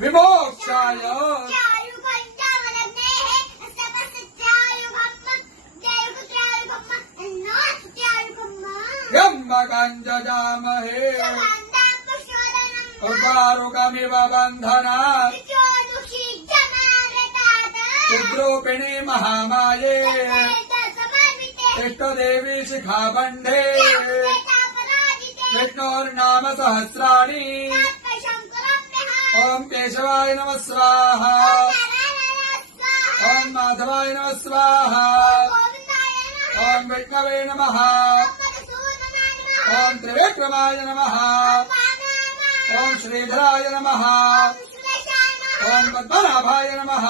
विमोक्षाय त्र्यम्बकञ्जजामहे उर्वारुकमिव बन्धनात् चिद्रूपिणी महामाये इष्टदेवी शिखाबन्धे विष्णोर्नाम सहस्राणि ओम केशवाय नमः स्वाहा ओम माधवाय नमः स्वाहा ओम विष्णवे नमः ओम त्रिविक्रमाय नमः ओम श्रीधराय नमः ओम पद्मनाभाय नमः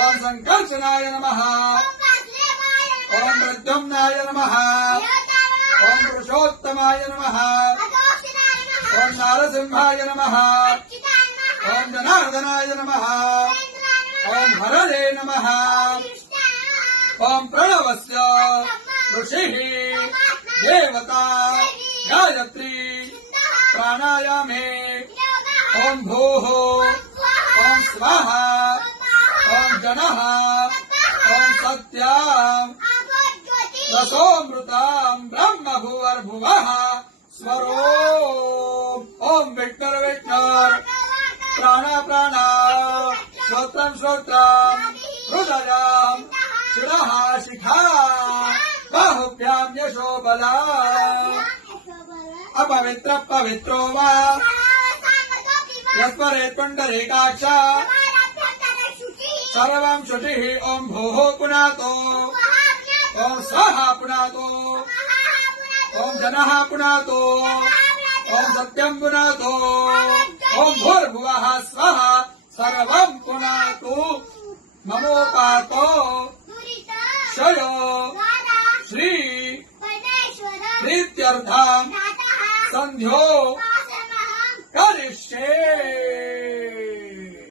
ओम संकर्षणाय नमः ओम प्रद्युम्नाय नमः ओम पुरुषोत्तमाय नमः ओम नारसिंहाय नमः ओम जनार्दनाय नमः ओम हरये नमः ओम प्रणवस्य ऋषिः देवता गायत्री प्राणायामे ओम भूः ओम स्वाहा ओम जनः ओम सत्याम् रसोमृताम् ब्रह्म भुवर्भुवः स्वरो ओम विष्णुर विष्णुर प्राण प्राण श्रोत्रम श्रोत्रम हृदयम शिरः शिखा बाहुभ्याम यशो बला अपवित्र पवित्रो वा यस्मरे पुण्डरीकाक्ष सर्वं शुचिः ओम भूः पुनातो ओम स्वाहा पुनातो ओम जनः पुनातो ओम सत्यं पुनातो ओम भूर्भुवः स्वः सर्वं पुनातु ममोपातो शयो श्री प्रीत्यर्थं संध्यो करिष्ये।